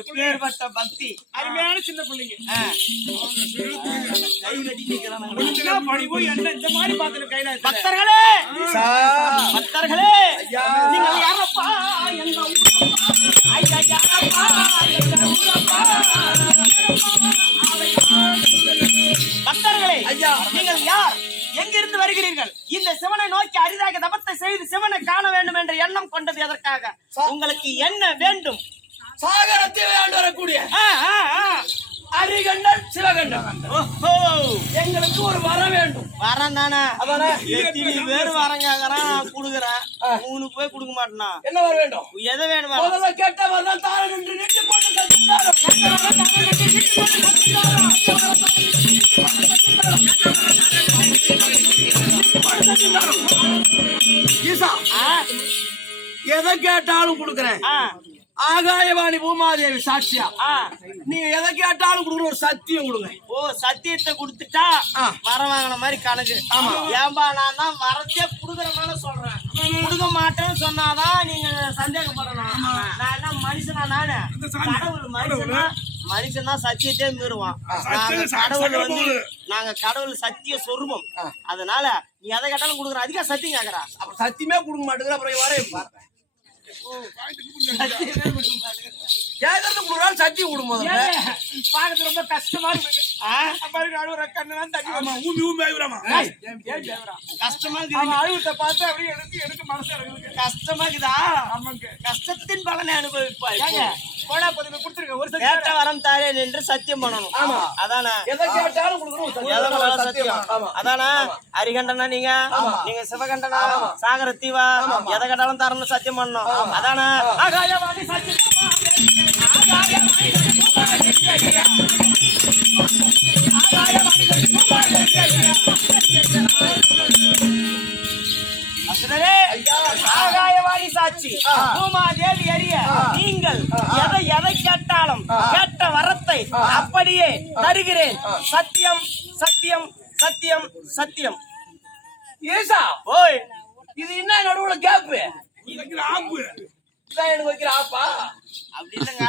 எப்பேற்பட்ட பக்தி. அருமையான சின்ன பிள்ளைங்க. பக்தர்களே! பக்தர்களே! நீங்கள் யாரப்பா? எங்க ஊரப்பா? ஐயா யாரப்பா எங்க ஊரப்பா? பக்தர்களே ஐயா. நீங்கள் யார்? எங்கிருந்து வருகிறீர்கள்? இந்த சிவனை நோக்கி அரிதாக தபத்தை செய்து சிவனை காண வேண்டும் என்ற எண்ணம் கொண்டது எதற்காக? உங்களுக்கு என்ன வேண்டும்? சாகரத்தை வேண்டு வரக்கூடிய ஆ, ஆ, ஆ. அரிகண்டன் சிவகண்டன். ஓஹோ. எங்களுக்கு ஒரு வர வேண்டும். வரேன் தானே? அதானே? எத்தனை பேர் வரங்காங்கிறான் நான் கொடுக்குறேன். மூணு போய் கொடுக்க மாட்டேனா? என்ன வர வேண்டும்? எதை வேணுமா முதல்ல கேட்டவர் தான் தாழ நின்று நின்று போட்டு. ஈசா எதை கேட்டாலும் கொடுக்குறேன். ஆகாயவாணி பூமாதேவி சாட்சியா. நீங்க எதை கேட்டாலும் கொடுக்குற ஒரு சத்தியம் கொடுங்க. ஓ சத்தியத்தை கொடுத்துட்டா. வர வாங்கின மாதிரி கணக்கு. ஆமா. ஏன்பா நான் தான் வரதே குடுக்கறனால சொல்றேன். கொடுக்க மாட்டேன்னு சொன்னாதான் நீங்க சந்தேகப்படணும். நான் என்ன மனுஷனா நானு? கடவுள் மனுஷனா? மனுஷன் தான் சத்தியத்தையே மீறுவான். கடவுள் வந்து நாங்க கடவுள் சத்திய சொருபம். அதனால நீ எதை கேட்டாலும் கொடுக்குற அதிக சத்தியம் கேக்குறா. அப்ப சத்தியமே கொடுக்க மாட்டேங்கிற அப்புறம் வர பாயிண்ட் கேட்கறது கொடுக்குறாலும் சத்தியம் கொடுங்க முதல்ல பாக்கிறது ரொம்ப கஷ்டமா இருக்கு ஆ? பாருங்க அழுவுற கண்ணெல்லாம் தண்ணி ஆமா ஊமி ஊமி ஆயிராமா ஏய், ஏன் தேவரா கஷ்டமா அவன் இருக்குது அழுவத்தை பார்த்து அப்படியே எனக்கு எனக்கு மனசு இருக்கு கஷ்டமா இருக்குதா? ஆமாங்க. கஷ்டத்தின் பலனை அனுபவிப்பாய் கோடா பதிவு கொடுத்துருங்க. ஒரு கேட்ட வரம் தாரேன் என்று சத்தியம் பண்ணணும். ஆமா. அதானே? எதை கேட்டாலும் சத்தியம். அதானே? அரிகண்டனா நீங்க? நீங்க சிவகண்டனா? சாகர தீவா எதை கேட்டாலும் தரணும் சத்தியம் பண்ணணும். அதானே? சத்தியம் ஆகாயவாணி சாட்சி. பூமாதேவி அறிய நீங்கள் எதை எதை கேட்டாலும் கேட்ட வரத்தை அப்படியே தருகிறேன். சத்தியம் சத்தியம் சத்தியம் சத்தியம். ஈசா ஓய். இது என்ன நடுவுல கேப்பு? எனக்கு வைக்கிற ஆப்பா அப்படி இல்லைங்க.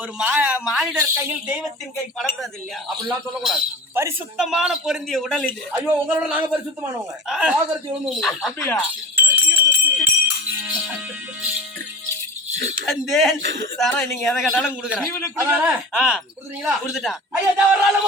ஒரு மா மானிடர் கையில் தெய்வத்தின் கை படக்கூடாது இல்லையா? அப்படிலாம் சொல்லக்கூடாது. பரிசுத்தமான பொருந்திய உடல் இது. ஐயோ உங்களோட நாங்க பரிசுத்தமானவங்க. சாகரத்தை விழுந்து அப்படியா? தரேன். நீங்க எதை கேட்டாலும் கொடுக்குறேன். கொடுத்துறீங்களா கொடுத்துட்டான். ஐயா ஒரு ஆளு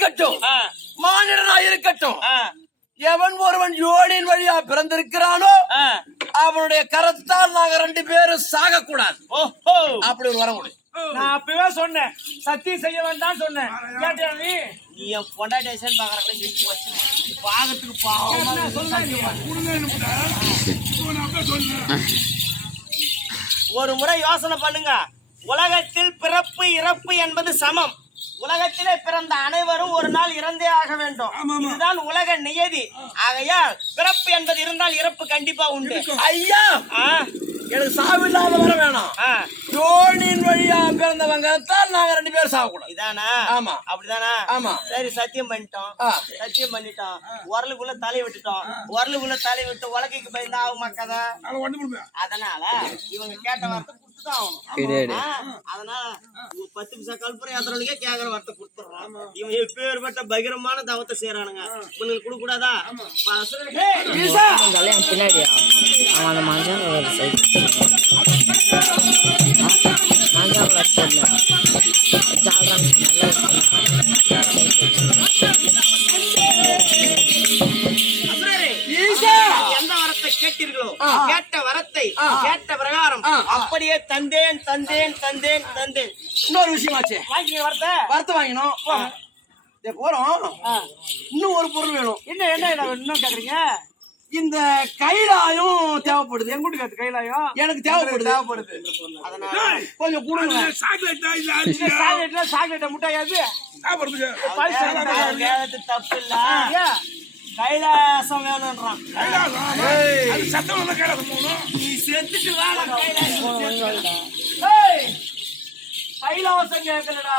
இருக்கட்டும். ஆ. மானிடனாய் இருக்கட்டும். எவன் ஒருவன் யோனின் வழியா பிறந்திருக்கிறானோ அவனுடைய கரத்தால் நாங்க ரெண்டு பேரும் சாகக்கூடாது. ஓஹோ. அப்படி ஒரு வரம் கொடு நான் அப்பவே சொன்னேன். சத்தியம் செய்ய வேண்டாம் சொன்னேன். நீ? என் பொண்டாட்டேஷன் பாக்குறப்ப நிறுத்தி வச்சு பாக்கிறதுக்கு பாவமா சொல்லுடா நீ? ஒரு முறை யோசனை பண்ணுங்க. உலகத்தில் பிறப்பு இறப்பு என்பது சமம். உலகத்திலே பிறந்த அனைவரும் ஒரு நாள் இறந்தே ஆக வேண்டும். இதுதான் உலக நியதி. ஆகையால் பிறப்பு என்பது இருந்தால் இறப்பு கண்டிப்பா உண்டு. ஐயா! எனக்கு சாவு இல்லாத வர வேணாம். யோனின் வழியா பிறந்தவங்க தான் நாங்க ரெண்டு பேரும் சாகக்கூடாது. இதானா? ஆமா. அப்படிதானா? ஆமா. சரி சத்தியம் பண்ணிட்டோம். சத்தியம் பண்ணிட்டோம். உரலுக்குள்ள தலை விட்டுட்டோம். உரலுக்குள்ள தலை விட்டு உலகைக்கு பயந்தா ஆகுமா கதை? அதனால இவங்க கேட்ட வார்த்தை கொடுத்துதான் ஆகணும். ஆ, அதனால பத்து நிமிஷம் கல்புரை யாத்திரனுக்கே கேக்குற வார்த்தை கொடுத்துடுறோம் இவன் எப்பேற்பட்ட பகிரமான தவத்தை செய்யறானுங்க உங்களுக்கு கொடுக்க கூடாதா பின்னாடியா? அவன் அந்த மஞ்சள் கேட்ட வரத்தை கேட்ட பிரகாரம் அப்படியே தந்தேன் தந்தேன் தந்தேன் தந்தேன். இன்னொரு விஷயமாச்சு. வாங்கிக்க வரத்தை? வரத்து வாங்கினோம் போறோம் இன்னும் ஒரு பொருள் வேணும். என்ன என்ன என்ன இன்னும் கேக்குறீங்க? இந்த கைலாயம் தேவைப்படுது. என் கூட்டு கையிலாயும் எனக்கு தேவைப்படுது. தேவைப்படுது. அதனால கொஞ்சம் கொடுங்க. சாக்லேட்ல சாக்லேட்டை முட்டையாது. தப்பு இல்ல? கைலாசம் வேணும்ன்றான். சத்தம் வந்தா கைலாசம். நீ செத்துட்டு வாடா கைலாசம் கைலாசம் கேட்கலடா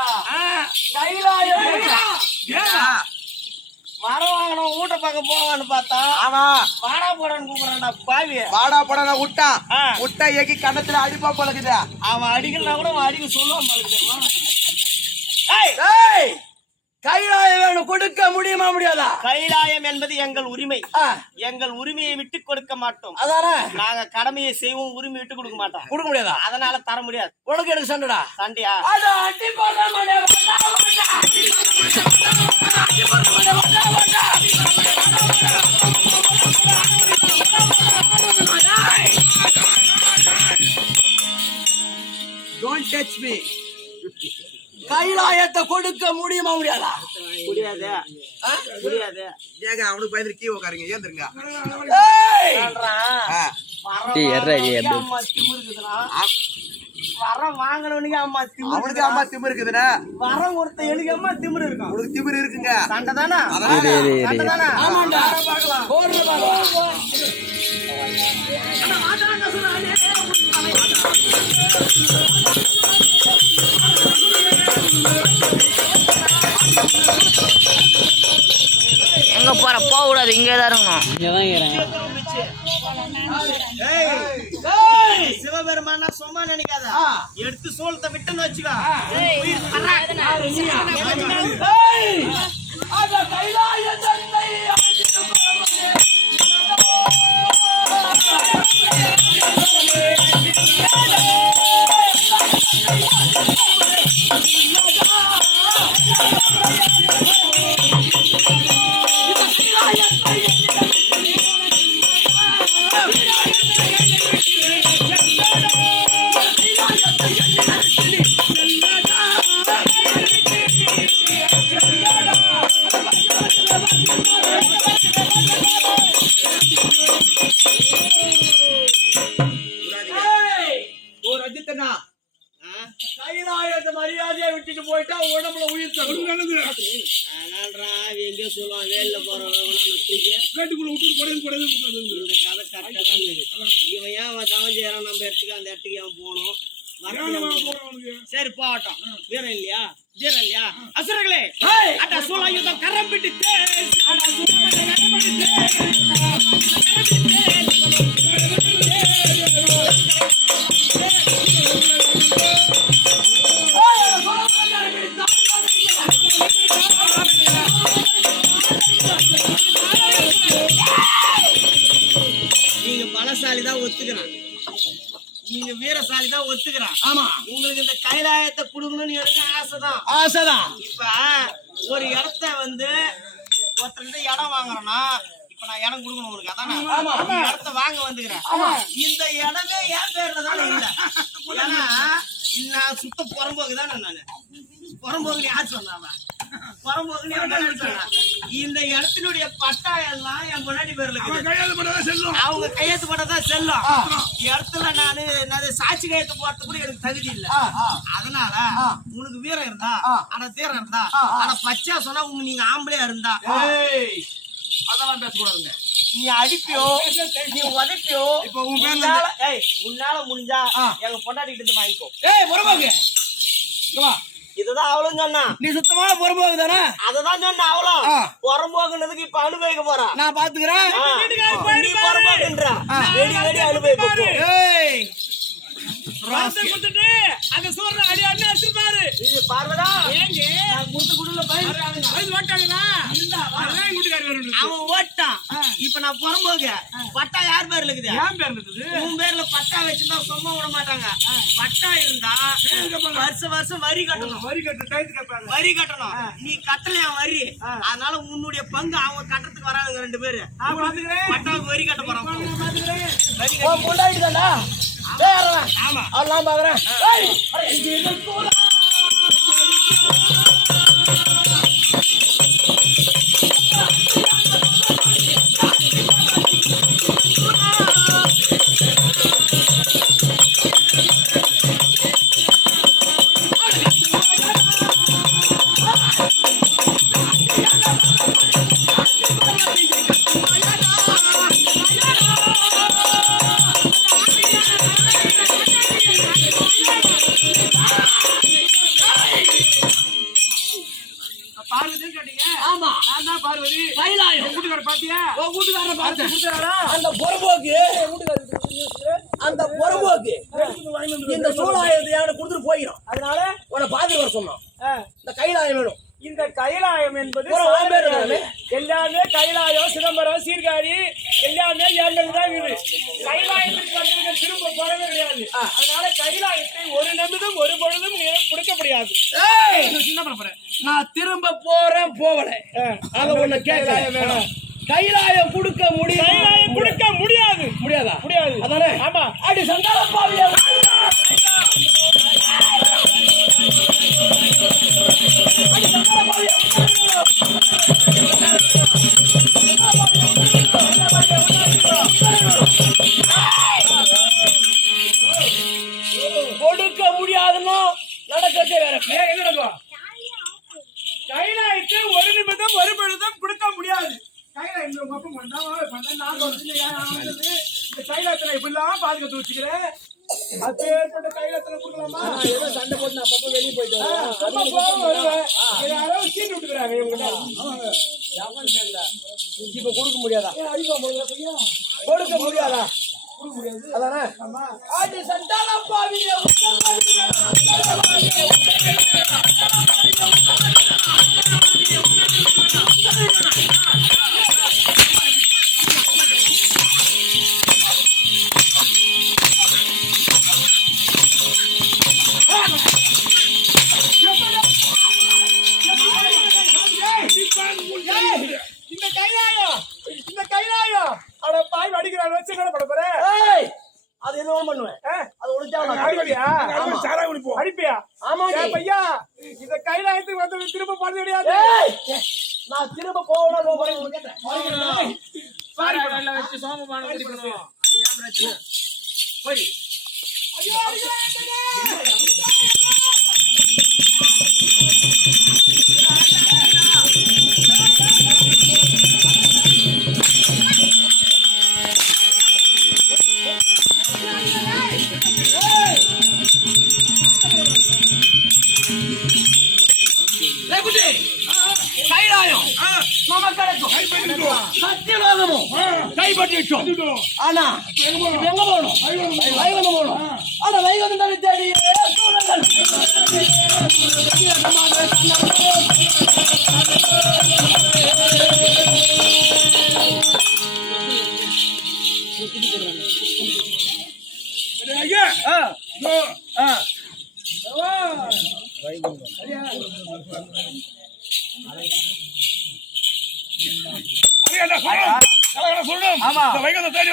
கைலாயம்? மரம் வாங்கணும் வீட்டை பார்க்க போவான்னு பார்த்தா ஆமா. வாடா போடான்னு கூப்பிடுறான்டா பாவி. வாடா போடா விட்டான் ஆ. விட்டா ஏக்கி கண்ணத்துல அடிப்பா பழகுது. அவன் அடிக்கலனா கூட அவன் அடிக்க சொல்லுவான் பழகுதுமா ஏய்! ஏய்! கைலாயம் கொடுக்க முடியுமா முடியாதா கைலாயம் என்பது எங்கள் உரிமை எங்கள் உரிமையை விட்டு கொடுக்க மாட்டோம் அதானே நாங்க கடமையை செய்வோம் உரிமை விட்டு கொடுக்க மாட்டோம் கொடுக்க முடியாதா அதனால தர முடியாது உனக்கு எனக்கு சண்டைடா சண்டையா. Don't touch me. கைலாயத்தை கொடுக்க முடியுமா முடியாதா? முடியாது. முடியாது. ஏங்க அவனுக்கு பயந்து கீ உட்காருங்க ஏந்திருங்க. வரம் இருக்குதுன்னா, வாங்கினவனுக்கு அம்மா திமிரு அவனுக்கு அம்மா திமிரு இருக்குதுண்ணே? வரம் கொடுத்த எனக்கு அம்மா திமிரு இருக்கும் உனக்கு திமிரு இருக்குங்க. சண்டை தானே? சண்டை ஆமாண்டா. பார்க்கலாம். இங்கே தான் சிவபெருமானா சும்மா நினைக்காத. எடுத்து சோளத்தை விட்டுன்னு வச்சுக்கோ. வீரம் வீரசாலி தான் ஒத்துக்கிறான். ஆமா. உங்களுக்கு இந்த கைலாயத்தை கொடுக்கணும்னு எனக்கு ஆசைதான். ஆசைதான். இப்ப ஒரு இடத்த வந்து ஒருத்தர்கிட்ட இடம் வாங்குறோம்னா இப்ப நான் இடம் கொடுக்கணும் உனக்கு அதானே? இந்த இடத்த வாங்க வந்துக்கிறேன். இந்த இடமே என் பேர்ல தானே இல்ல. ஏன்னா நான் சுத்த புறம்போக்கு தானே நானு. புறம்போக்கு யார் சொன்னாவ இந்த இடத்தினுடைய பட்டா எல்லாம் என் முன்னாடி பேர்ல போட்டாதான் செல்லும். அவங்க கையெழுத்து போட்டதான் செல்லும். இடத்துல நானு நான் சாட்சி கையெழுத்து போறது கூட எனக்கு தகுதி இல்ல. அதனால உனக்கு வீரம் இருந்தா ஆனா தீரம் இருந்தா ஆனா பச்சையா சொன்னா உங்க நீங்க ஆம்பளையா இருந்தா. ஏய் அதெல்லாம் பேசக்கூடாதுங்க. நீ அடிப்பியோ நீ உதைப்பியோ இப்ப உன்னால ஏய் உன்னால முடிஞ்சா எங்க பொண்டாட்டி கிட்ட வாங்கிக்கோ. ஏய் வா. இதுதான் அவளும் சொன்னா. நீ சுத்தமான புறம்போக்கு தானே? அததான் சொன்ன அவளும். ஆ. புறம்போக்குனதுக்கு இப்ப அனுபவிக்க போறான் நான் பாத்துக்கிறேன். நீ புறம்போக்குன்ற. வெடி வெடி அனுபவிக்க அந்த சூழ்ற அடி அடி அடிச்சிருப்பாரு. பார்வதா ஏங்க? குடுத்து குடுல வயசு ஓட்டாங்களா? அவன் ஓட்டான். இப்ப நான் புறம்போக. பட்டா யார் பேர்ல இருக்குது? உன் பேர்ல பட்டா வச்சிருந்தா சும்மா விட மாட்டாங்க. பட்டா இருந்தா வருஷம் வருஷம் வரி கட்டணும். வரி கட்டு டைத்து கேட்பாங்க வரி கட்டணும். நீ கட்டலையா வரி? அதனால உன்னுடைய பங்கு அவங்க கட்டத்துக்கு வராதுங்க ரெண்டு பேரு. பட்டாவுக்கு வரி கட்ட போறான் வரி கட்டி. அதெல்லாம் பாக்குறேன். அந்த பொறுப்போக்கு அந்த பொறுப்போக்கு இந்த சூழாயத்தை யானை கொடுத்துட்டு போயிடும் அதனால? உன்னை பாத்துட்டு வர சொன்னோம் இந்த கைலாயம் வேணும். இந்த கைலாயம் என்பது எல்லாமே கைலாயம் சிதம்பரம் சீர்காழி எல்லாமே ஏண்டது தான் கைலாயத்துக்கு வந்தவங்க திரும்ப போறவே கிடையாது. அதனால கைலாயத்தை ஒரு நிமிடம் ஒரு பொழுதும் நேரம் கொடுக்க முடியாது. நான் திரும்ப போறேன் போகல அத கைலாயம் கேட்க வேணும். கைலாயம் கொடுக்க முடியும்? கைலாயம் கொடுக்க முடியாது. முடியாதா? முடியாது. அதானே? ஆமா. அடி சண்டால பாவியா கொடுக்க முடியாதுன்னா நடக்கிறதே வேற. ஏன் என்ன நடக்கும்? கைலாயத்தை ஒரு நிமிடம் ஒரு பொழுதும் கொடுக்க முடியாது கைலாயம் இந்த உங்க அப்பா பண்ணா, பண்ணா, நான் சொல்றது, ஏன் நான் வந்தது? இந்த கைலாயத்துல இப்படிலாம் பாதுகாத்து வச்சுக்கிறேன். கைலாயத்துல கொடுக்கலாமா? ஏதோ சண்டை போட்டு நான் அப்பப்ப வெளியே போயிட்டு வருவேன். யாரோ சீட்டு விட்டுக்கிறாங்க இவங்ககிட்ட. இப்ப கொடுக்க முடியாதா? கொடுக்க முடியாதா? கொடுக்க முடியாது. அதானே. அடி சண்டால பாவியா பாய் அடிக்கிறாங்க வச்சு என்ன பண்ண போற? ஏய் அது என்ன பண்ணுவேன்? அது ஒளிச்சா அடிப்பியா? ஆமா. சாராய குடிப்போம். அடிப்பியா? ஆமா பையா. இந்த கைலாயத்துக்கு வந்து திரும்ப பண்ண முடியாது. நான் திரும்ப போகணும் போறேன் கேட்டேன். ஏய் வைகுந்தம் தேடி